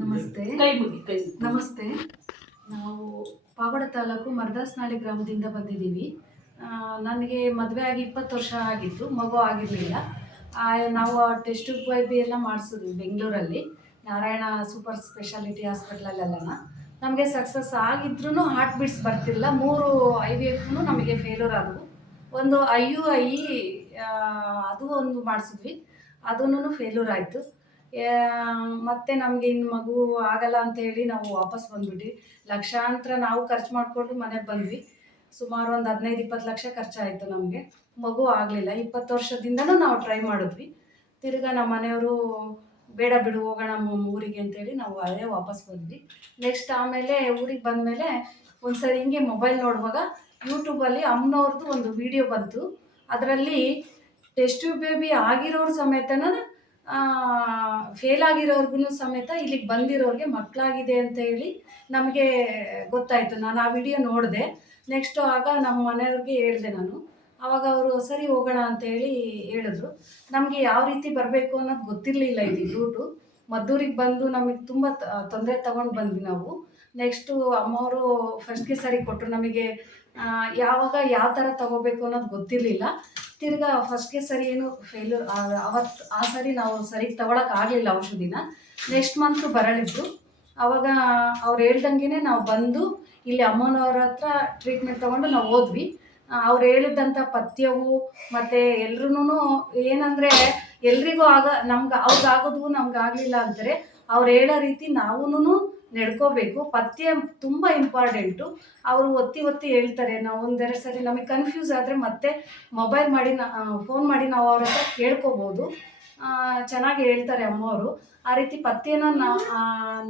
ನಮಸ್ತೆ. ನಮಸ್ತೆ. ನಾವು ಪಾವಗಡ ತಾಲೂಕು ಮರದಾಸನಹಳ್ಳಿ ಗ್ರಾಮದಿಂದ ಬಂದಿದ್ದೀವಿ. ನನಗೆ ಮದುವೆ ಆಗಿ 20 ವರ್ಷ ಆಗಿತ್ತು, ಮಗು ಆಗಿರಲಿಲ್ಲ. ನಾವು ಟೆಸ್ಟ್ ಬಿ ಎಲ್ಲ ಮಾಡಿಸಿದ್ವಿ ಬೆಂಗಳೂರಲ್ಲಿ, ನಾರಾಯಣ ಸೂಪರ್ ಸ್ಪೆಷಾಲಿಟಿ ಹಾಸ್ಪಿಟ್ಲಲ್ಲೆಲ್ಲ. ನಮಗೆ ಸಕ್ಸಸ್ ಆಗಿದ್ರೂ ಹಾರ್ಟ್ ಬೀಟ್ಸ್ ಬರ್ತಿಲ್ಲ. 3 IVF ನಮಗೆ ಫೇಲ್ಯೂರ್ ಆದವು. ಒಂದು IUI ಅದು ಒಂದು ಮಾಡಿಸಿದ್ವಿ, ಅದೂ ಫೇಲ್ಯೂರ್ ಆಯಿತು. ಮತ್ತು ನಮಗೆ ಇನ್ನು ಮಗು ಆಗಲ್ಲ ಅಂತ ಹೇಳಿ ನಾವು ವಾಪಸ್ ಬಂದ್ಬಿಟ್ವಿ. ಲಕ್ಷಾಂತರ ನಾವು ಖರ್ಚು ಮಾಡಿಕೊಂಡು ಮನೆಗೆ ಬಂದ್ವಿ. ಸುಮಾರು ಒಂದು 15-20 ಲಕ್ಷ ಖರ್ಚಾಯಿತು ನಮಗೆ. ಮಗು ಆಗಲಿಲ್ಲ. 20 ವರ್ಷದಿಂದನೂ ನಾವು ಟ್ರೈ ಮಾಡಿದ್ವಿ. ತಿರ್ಗಾ ನಮ್ಮ ಮನೆಯವರು ಬೇಡ ಬಿಡು ಹೋಗೋಣ ಊರಿಗೆ ಅಂತೇಳಿ ನಾವು ಅದೇ ವಾಪಸ್ ಬಂದ್ವಿ. ನೆಕ್ಸ್ಟ್ ಆಮೇಲೆ ಊರಿಗೆ ಬಂದಮೇಲೆ ಒಂದು ಸರಿ ಹಿಂಗೆ ಮೊಬೈಲ್ ನೋಡುವಾಗ ಯೂಟ್ಯೂಬಲ್ಲಿ ಅಮ್ಮನವ್ರದ್ದು ಒಂದು ವಿಡಿಯೋ ಬಂತು. ಅದರಲ್ಲಿ ಟೆಸ್ಟ್ ಬೇಬಿ ಆಗಿರೋರು ಸಮೇತನ ಫೇಲ್ ಆಗಿರೋರ್ಗು ಸಮೇತ ಇಲ್ಲಿಗೆ ಬಂದಿರೋರಿಗೆ ಮಕ್ಕಳಾಗಿದೆ ಅಂತ ಹೇಳಿ ನಮಗೆ ಗೊತ್ತಾಯಿತು. ನಾನು ಆ ವಿಡಿಯೋ ನೋಡಿದೆ. ನೆಕ್ಸ್ಟು ಆಗ ನಮ್ಮ ಮನೆಯವ್ರಿಗೆ ಹೇಳಿದೆ ನಾನು. ಆವಾಗ ಅವರು ಸರಿ ಹೋಗೋಣ ಅಂತೇಳಿ ಹೇಳಿದ್ರು. ನಮಗೆ ಯಾವ ರೀತಿ ಬರಬೇಕು ಅನ್ನೋದು ಗೊತ್ತಿರಲಿಲ್ಲ. ಇಲ್ಲಿ ರೂಟು ಮದ್ದೂರಿಗೆ ಬಂದು ನಮಗೆ ತುಂಬ ತೊಂದರೆ ತಗೊಂಡು ಬಂದ್ವಿ ನಾವು. ನೆಕ್ಸ್ಟು ಅಮ್ಮವರು ಫಸ್ಟ್ಗೆ ಸರಿ ಕೊಟ್ಟರು ನಮಗೆ. ಯಾವಾಗ ಯಾವ ಥರ ತೊಗೋಬೇಕು ಅನ್ನೋದು ಗೊತ್ತಿರಲಿಲ್ಲ. ತಿರ್ಗಾ ಫಸ್ಟ್ಗೆ ಸರಿ ಏನು ಫೇಲ್ಯೂರ್ ಅವತ್ತು ಆ ಸರಿ ನಾವು ಸರಿಗೆ ತೊಗೊಳಕ್ಕಾಗಲಿಲ್ಲ ಔಷಧಿನ. Next month ಬರಲಿದ್ರು. ಆವಾಗ ಅವ್ರು ಹೇಳ್ದಂಗೆ ನಾವು ಬಂದು ಇಲ್ಲಿ ಅಮ್ಮನವ್ರ ಹತ್ರ ಟ್ರೀಟ್ಮೆಂಟ್ ತೊಗೊಂಡು ನಾವು ಹೋದ್ವಿ. ಅವ್ರು ಹೇಳಿದಂಥ ಪಥ್ಯವು ಮತ್ತು ಎಲ್ರೂ ಏನಂದರೆ ಎಲ್ರಿಗೂ ಅವ್ರಿಗಾಗೋದು ನಮ್ಗಾಗಲಿಲ್ಲ ಅಂತಾರೆ. ಅವ್ರು ಹೇಳೋ ರೀತಿ ನಾವೂ ನಡ್ಕೋಬೇಕು. ಪಥ್ಯ ತುಂಬ ಇಂಪಾರ್ಟೆಂಟು. ಅವರು ಒತ್ತಿ ಹೇಳ್ತಾರೆ. ನಾವು ಒಂದೆರಡು ಸರಿ ನಮಗೆ ಕನ್ಫ್ಯೂಸ್ ಆದರೆ ಮತ್ತೆ ಮೊಬೈಲ್ ಮಾಡಿ ಫೋನ್ ಮಾಡಿ ನಾವು ಅವ್ರ ಹತ್ರ ಕೇಳ್ಕೊಬೋದು. ಚೆನ್ನಾಗಿ ಹೇಳ್ತಾರೆ ಅಮ್ಮವರು. ಆ ರೀತಿ ಪಥ್ಯನ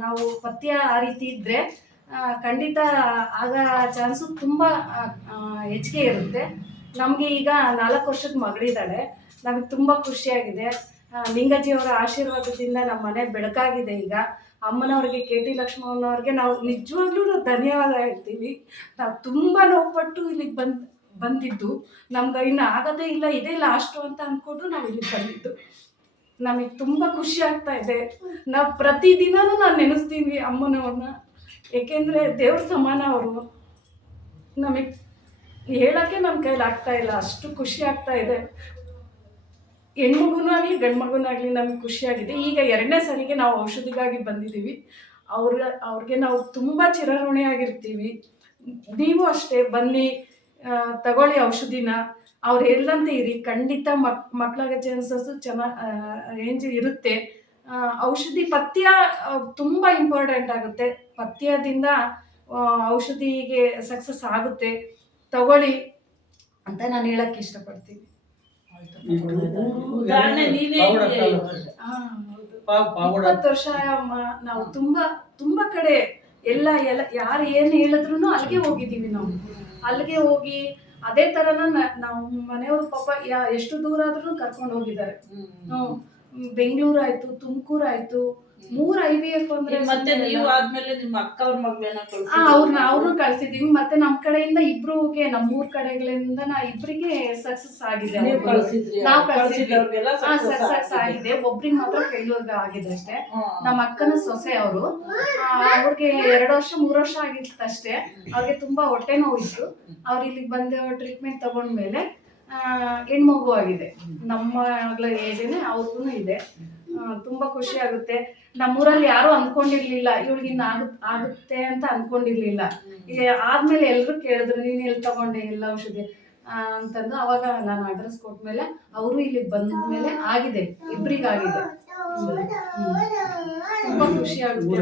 ನಾವು ಪಥ್ಯ ಆ ರೀತಿ ಇದ್ದರೆ ಖಂಡಿತ ಆಗ ಚಾನ್ಸು ತುಂಬ ಹೆಚ್ಚಿಗೆ ಇರುತ್ತೆ. ನಮಗೆ ಈಗ 4 ವರ್ಷದ ಮಗಳಿದ್ದಾಳೆ. ನಮಗೆ ತುಂಬ ಖುಷಿಯಾಗಿದೆ. ಲಿಂಗಜ್ಜಿಯವರ ಆಶೀರ್ವಾದದಿಂದ ನಮ್ಮ ಮನೆ ಬೆಳಕಾಗಿದೆ. ಈಗ ಅಮ್ಮನವ್ರಿಗೆ KT ಲಕ್ಷ್ಮಮ್ಮನವ್ರಿಗೆ ನಾವು ನಿಜವಾಗ್ಲೂ ಧನ್ಯವಾದ ಹೇಳ್ತೀವಿ. ನಾವು ತುಂಬ ನೋವುಪಟ್ಟು ಇಲ್ಲಿಗೆ ಬಂದಿದ್ದು. ನಮ್ಗೆ ಇನ್ನು ಆಗೋದೇ ಇಲ್ಲ, ಇದೇ ಲಾಸ್ಟು ಅಂತ ಅಂದ್ಕೊಂಡು ನಾವು ಇಲ್ಲಿಗೆ ಬಂದಿದ್ದು. ನಮಗೆ ತುಂಬ ಖುಷಿ ಆಗ್ತಾ ಇದೆ. ನಾವು ಪ್ರತಿದಿನವೂ ನಾನು ನೆನೆಸ್ತೀವಿ ಅಮ್ಮನವ್ರನ್ನ. ಏಕೆಂದರೆ ದೇವ್ರ ಸಮಾನ ಅವರು. ನಮಗೆ ಹೇಳೋಕ್ಕೆ ನನ್ನ ಕೈಲಿ ಆಗ್ತಾ ಇಲ್ಲ, ಅಷ್ಟು ಖುಷಿ ಆಗ್ತಾ ಇದೆ. ಹೆಣ್ಮಗುನಾಗಲಿ ಗಂಡು ಮಗುನಾಗಲಿ ನಮಗೆ ಖುಷಿಯಾಗಿದೆ. ಈಗ 2ನೇ ಸರಿಗೆ ನಾವು ಔಷಧಿಗಾಗಿ ಬಂದಿದ್ದೀವಿ. ಅವ್ರಿಗೆ ನಾವು ತುಂಬ ಚಿರಋಣಿಯಾಗಿರ್ತೀವಿ. ನೀವು ಅಷ್ಟೇ ಬನ್ನಿ, ತಗೊಳ್ಳಿ ಔಷಧಿನ. ಅವ್ರು ಹೇಳ್ದಂತೆ ಇರಿ. ಖಂಡಿತ ಮಕ್ಕಳಾಗೋ ಚಾನ್ಸಸ್ಸು ರೇಂಜ್ ಇರುತ್ತೆ. ಔಷಧಿ ಪಥ್ಯ ತುಂಬ ಇಂಪಾರ್ಟೆಂಟ್ ಆಗುತ್ತೆ. ಪಥ್ಯದಿಂದ ಔಷಧಿಗೆ ಸಕ್ಸಸ್ ಆಗುತ್ತೆ. ತಗೊಳ್ಳಿ ಅಂತ ನಾನು ಹೇಳೋಕ್ಕೆ ಇಷ್ಟಪಡ್ತೀನಿ. 20 ವರ್ಷ ನಾವು ತುಂಬ ಕಡೆ ಎಲ್ಲ ಯಾರು ಏನು ಹೇಳಿದ್ರು ಅಲ್ಲಿಗೆ ಹೋಗಿದ್ದೀವಿ. ನಾವು ಅಲ್ಲಿಗೆ ಹೋಗಿ ಅದೇ ಥರನ ನಾವು ಮನೆಯವರು ಪಾಪ ಎಷ್ಟು ದೂರ ಆದ್ರೂ ಕರ್ಕೊಂಡು ಹೋಗಿದ್ದಾರೆ. ಬೆಂಗಳೂರು ಆಯಿತು, ತುಮಕೂರು ಆಯಿತು. 3 IVF ಅಂದರೆ ಮತ್ತೆ ನೀವು ಆದ್ಮೇಲೆ ನಿಮ್ಮ ಅಕ್ಕ ಅವ್ರ ಮಗಳನ್ನ ಅವ್ರನ್ನೂ ಕಳ್ಸಿದೀವಿ. ಮತ್ತೆ ನಮ್ಮ ಕಡೆಯಿಂದ ಇಬ್ರಿಗೆ, ನಮ್ಮೂರ್ ಕಡೆಗಳಿಂದ ಇಬ್ಬರಿಗೆ ಸಕ್ಸಸ್ ಆಗಿದೆ. ನಾವು ಸಕ್ಸಸ್ ಆಗಿದೆ. ಒಬ್ರಿಗೆ ಮಾತ್ರ ಫೇಲ್ಯೂರ್ ಆಗಿದೆ ಅಷ್ಟೇ. ನಮ್ಮ ಅಕ್ಕನ ಸೊಸೆ ಅವರು, ಅವ್ರಿಗೆ 2 ವರ್ಷ 3 ವರ್ಷ ಆಗಿತ್ತಷ್ಟೇ. ಅವ್ರಿಗೆ ತುಂಬಾ ಹೊಟ್ಟೆ ನೋವು ಇತ್ತು. ಅವ್ರು ಇಲ್ಲಿಗೆ ಬಂದು ಟ್ರೀಟ್ಮೆಂಟ್ ತಗೊಂಡ್ಮೇಲೆ ಹೆಣ್ಮಗು ಆಗಿದೆ. ನಮ್ಮ ಮಗಳ ಏಜೇನೆ ಅವ್ರಿಗೂ ಇದೆ. ತುಂಬ ಖುಷಿ ಆಗುತ್ತೆ. ನಮ್ಮೂರಲ್ಲಿ ಯಾರೂ ಅಂದ್ಕೊಂಡಿರ್ಲಿಲ್ಲ ಇವಳಿಗೆ ಇನ್ನು ಆಗುತ್ತೆ ಅಂತ ಅಂದ್ಕೊಂಡಿರ್ಲಿಲ್ಲ. ಈಗ ಆದ್ಮೇಲೆ ಎಲ್ಲರೂ ಕೇಳಿದ್ರು, ನೀನು ಎಲ್ಲಿ ತಗೊಂಡೆ ಎಲ್ಲ ಔಷಧಿ ಅಂತಂದು. ಅವಾಗ ನಾನು ಅಡ್ರೆಸ್ ಕೊಟ್ಮೇಲೆ ಅವರು ಇಲ್ಲಿಗೆ ಬಂದ್ಮೇಲೆ ಆಗಿದೆ, ಇಬ್ಬರಿಗಾಗಿದೆ. ತುಂಬ ಖುಷಿ ಆಗುತ್ತೆ.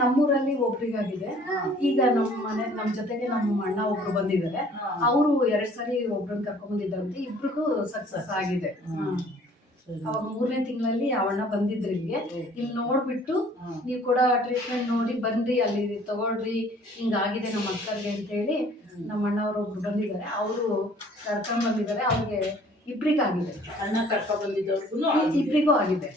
ನಮ್ಮೂರಲ್ಲಿ ಒಬ್ರಿಗಾಗಿದೆ. ಈಗ ನಮ್ಮ ಜೊತೆಗೆ ನಮ್ಮ ಅಣ್ಣ ಒಬ್ರು ಬಂದಿದ್ದಾರೆ. ಅವರು 2 ಸರಿ ಒಬ್ರನ್ನ ಕರ್ಕೊಂಡ್ಬಂದಿದ್ದಾರಂತೆ. ಇಬ್ರಿಗೂ ಸಕ್ಸಸ್ ಆಗಿದೆ. ಅವಾಗ 3ನೇ ತಿಂಗಳಲ್ಲಿ ಅವಣ್ಣ ಬಂದಿದ್ರು ಇಲ್ಲಿಗೆ. ಇಲ್ಲಿ ನೋಡ್ಬಿಟ್ಟು ನೀವು ಕೂಡ ಟ್ರೀಟ್ಮೆಂಟ್ ನೋಡಿ ಬನ್ರಿ, ಅಲ್ಲಿ ತಗೊಳ್ರಿ, ಹಿಂಗಾಗಿದೆ ನಮ್ಮ ಅಕ್ಕರಿಗೆ ಅಂತೇಳಿ ನಮ್ಮ ಅಣ್ಣವರೊಬ್ರು ಬಂದಿದ್ದಾರೆ. ಅವರು ಕರ್ಕೊಂಡ್ಬಂದಿದ್ದಾರೆ. ಅವ್ರಿಗೆ ಇಬ್ರಿಗಾಗಿದೆ. ಅಣ್ಣ ಕರ್ಕೊಂಡ್ಬಂದಿದ್ದವ್ರಿಗೂ ಇಬ್ರಿಗೂ ಆಗಿದೆ.